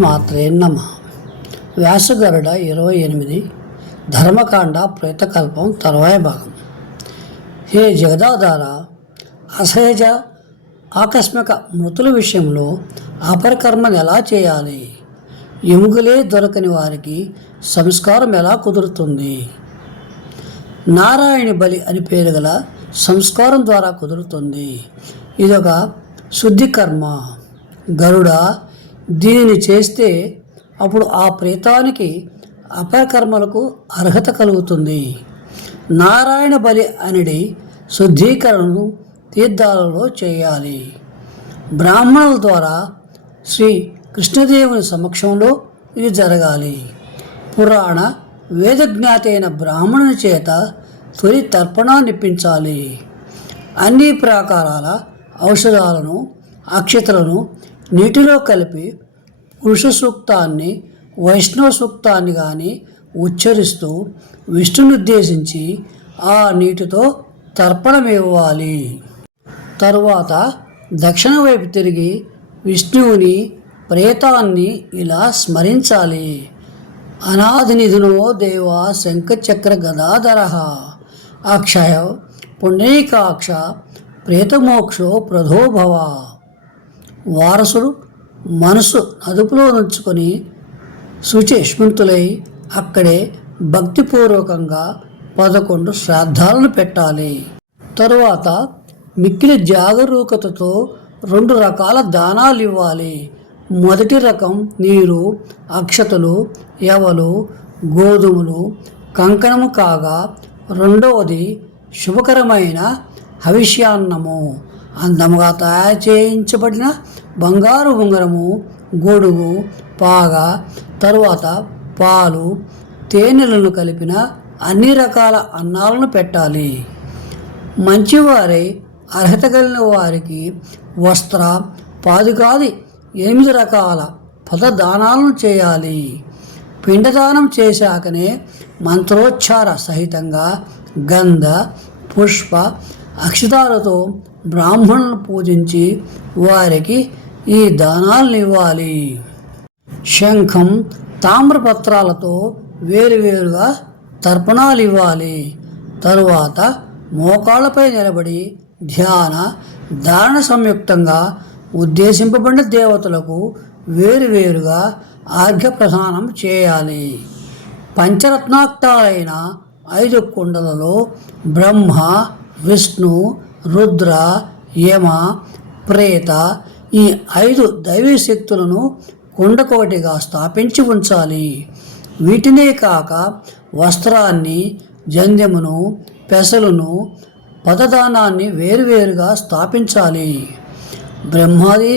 శ్రీమాత్రే నమ. వ్యాసగరుడ ఇరవై ఎనిమిది ధర్మకాండ ప్రేతకల్పం తర్వాయ భాగం. హే జగదాధార అసహజ ఆకస్మిక మృతుల విషయంలో అపరకర్మను ఎలా చేయాలి? ఎముకలే దొరకని వారికి సంస్కారం ఎలా కుదురుతుంది? నారాయణ బలి అని పేరు గల సంస్కారం ద్వారా కుదురుతుంది. ఇదొక శుద్ధి కర్మ. గరుడ దీనిని చేస్తే అప్పుడు ఆ ప్రేతానికి అపరకర్మలకు అర్హత కలుగుతుంది. నారాయణ బలి అనేది శుద్ధీకరణను తీర్థాలలో చేయాలి. బ్రాహ్మణుల ద్వారా శ్రీ కృష్ణదేవుని సమక్షంలో ఇది జరగాలి. పురాణ వేదజ్ఞాతైన అయిన బ్రాహ్మణుని చేత తొలి తర్పణాన్నిప్పించాలి అన్ని ప్రాకారాల ఔషధాలను అక్షతలను నీటిలో కలిపి పురుష సూక్తాన్ని వైష్ణవ సూక్తాన్ని కానీ ఉచ్చరిస్తూ విష్ణుని ఉద్దేశించి ఆ నీటితో తర్పణమివ్వాలి తరువాత దక్షిణ వైపు తిరిగి విష్ణువుని ప్రేతాన్ని ఇలా స్మరించాలి. అనాథనిధునో దేవ శంఖచక్ర గదాధర. అక్షయ పుండరీకాక్ష ప్రేతమోక్షో ప్రధోభవ వారసుడు మనసు అదుపులో ఉంచుకొని శుచిష్మంతులై అక్కడే భక్తిపూర్వకంగా పదకొండు శ్రాద్ధాలను పెట్టాలి. తరువాత మిక్కిలి జాగరూకతతో రెండు రకాల దానాలు ఇవ్వాలి. మొదటి రకం నీరు అక్షతలు ఎవలు గోధుమలు కంకణము కాగా రెండవది శుభకరమైన హవిష్యాన్నము. అందముగా తయారు చేయించబడిన బంగారు ఉంగరము గొడుగు పాగ తరువాత పాలు తేనెలను కలిపిన అన్ని రకాల అన్నాలను పెట్టాలి. మంచివారై అర్హత కలిగిన వారికి వస్త్ర పాదుకాది ఎనిమిది రకాల పదదానాలను చేయాలి. పిండదానం చేశాకనే మంత్రోచ్చార సహితంగా గంధ పుష్ప అక్షతాలతో బ్రాహ్మణులను పూజించి వారికి ఈ దానాలను ఇవ్వాలి. శంఖం తామ్రపత్రాలతో వేరువేరుగా తర్పణాలు ఇవ్వాలి. తరువాత మోకాళ్ళపై నిలబడి ధ్యాన ధారణ సంయుక్తంగా ఉద్దేశింపబడిన దేవతలకు వేరువేరుగా ఆర్ఘ్య ప్రదానం చేయాలి. పంచరత్నాక్తాలైన ఐదు కుండలలో బ్రహ్మ విష్ణు రుద్ర యమ ప్రేత ఈ ఐదు దైవీ శక్తులను కొండకోటిగా స్థాపించి ఉంచాలి. వీటినే కాక వస్త్రాన్ని జంధ్యమును పెసలును పదదానాన్ని వేరువేరుగా స్థాపించాలి. బ్రహ్మాది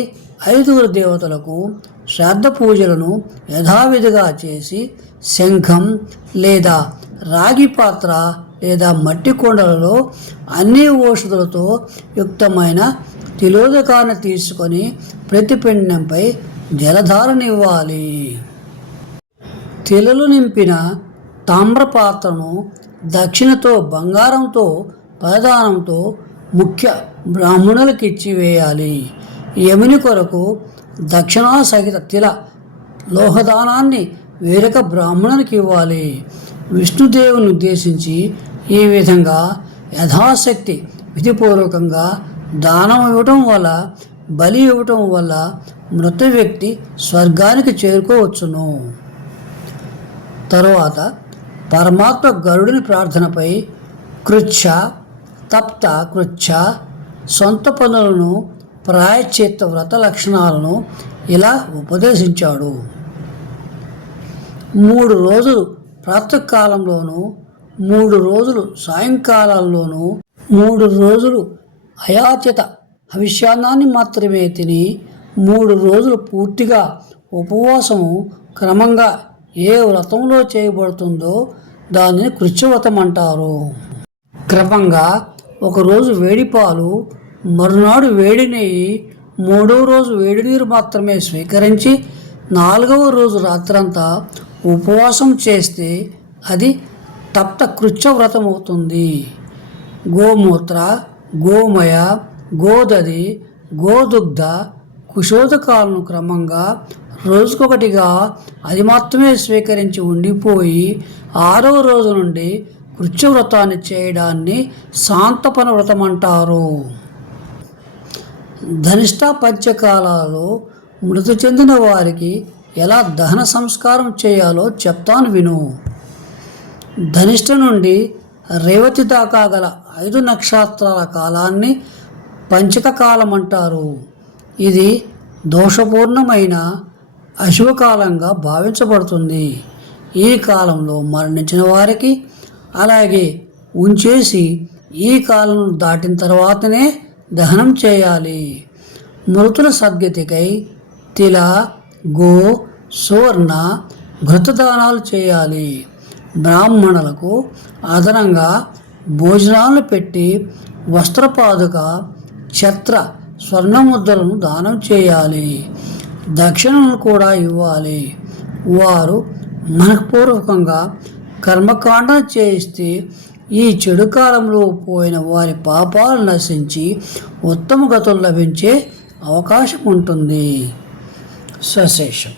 ఐదుగురు దేవతలకు శ్రాద్ధ పూజలను యథావిధిగా చేసి శంఖం లేదా రాగి పాత్ర లేదా మట్టి కొండలలో అన్ని ఔషధులతో యుక్తమైన తిలోదకాన్ని తీసుకొని ప్రతిపిండంపై జలధారనివ్వాలి తిలలు నింపిన తామ్రపాత్రను దక్షిణతో బంగారంతో ప్రదానంతో ముఖ్య బ్రాహ్మణులకు ఇచ్చివేయాలి యముని కొరకు దక్షిణా సహిత తిల లోహదానాన్ని వేరొక బ్రాహ్మణునికి ఇవ్వాలి. విష్ణుదేవుని ఉద్దేశించి ఈ విధంగా యథాశక్తి విధిపూర్వకంగా దానం ఇవ్వటం వల్ల బలి ఇవ్వటం వల్ల మృత వ్యక్తి స్వర్గానికి చేరుకోవచ్చును. తరువాత పరమాత్మ గరుడిని ప్రార్థనపై కృచ్ఛ తప్త కృచ్ఛ సొంత పనులను ప్రాయశ్చిత్త వ్రత లక్షణాలను ఇలా ఉపదేశించాడు. మూడు రోజులు ప్రాతకాలంలోనూ మూడు రోజులు సాయంకాలంలోనూ మూడు రోజులు అయాచిత హవిష్యాన్నాన్ని మాత్రమే తిని మూడు రోజులు పూర్తిగా ఉపవాసము క్రమంగా ఏ వ్రతంలో చేయబడుతుందో దానిని కృత్యవ్రతం అంటారు. క్రమంగా ఒకరోజు వేడిపాలు మరునాడు వేడి నెయ్యి మూడవ రోజు వేడి నీరు మాత్రమే స్వీకరించి నాలుగవ రోజు రాత్రంతా ఉపవాసం చేస్తే అది తప్త కృత్య అవుతుంది గోమూత్ర గోమయ గోదది గోదుగ్ధ కుశోదకాలను క్రమంగా రోజుకొకటిగా అది మాత్రమే స్వీకరించి ఉండిపోయి ఆరవ రోజు నుండి కృత్యవ్రతాన్ని చేయడాన్ని శాంతపన వ్రతం అంటారు ధనిష్ట పంచకాలలో మృతి చెందిన వారికి ఎలా దహన సంస్కారం చేయాలో చెప్తాను విను. ధనిష్ట నుండి రేవతి దాకా గల ఐదు నక్షత్రాల కాలాన్ని పంచక కాలం అంటారు ఇది దోషపూర్ణమైన అశుభకాలంగా భావించబడుతుంది. ఈ కాలంలో మరణించిన వారికి అలాగే ఉంచేసి ఈ కాలం దాటిన తర్వాతనే దహనం చేయాలి. మృతుల సద్గతికై తిల గో సువర్ణ ఘృతదానాలు చేయాలి. బ్రాహ్మణులకు అదనంగా భోజనాలు పెట్టి వస్త్రపాదుక ఛత్ర స్వర్ణముద్రలను దానం చేయాలి. దక్షిణను కూడా ఇవ్వాలి. వారు మనఃపూర్వకంగా కర్మకాండ చేయిస్తే ఈ చెడు కాలంలో పోయిన వారి పాపాలు నశించి ఉత్తమ గతులు లభించే అవకాశం ఉంటుంది. సశేషం.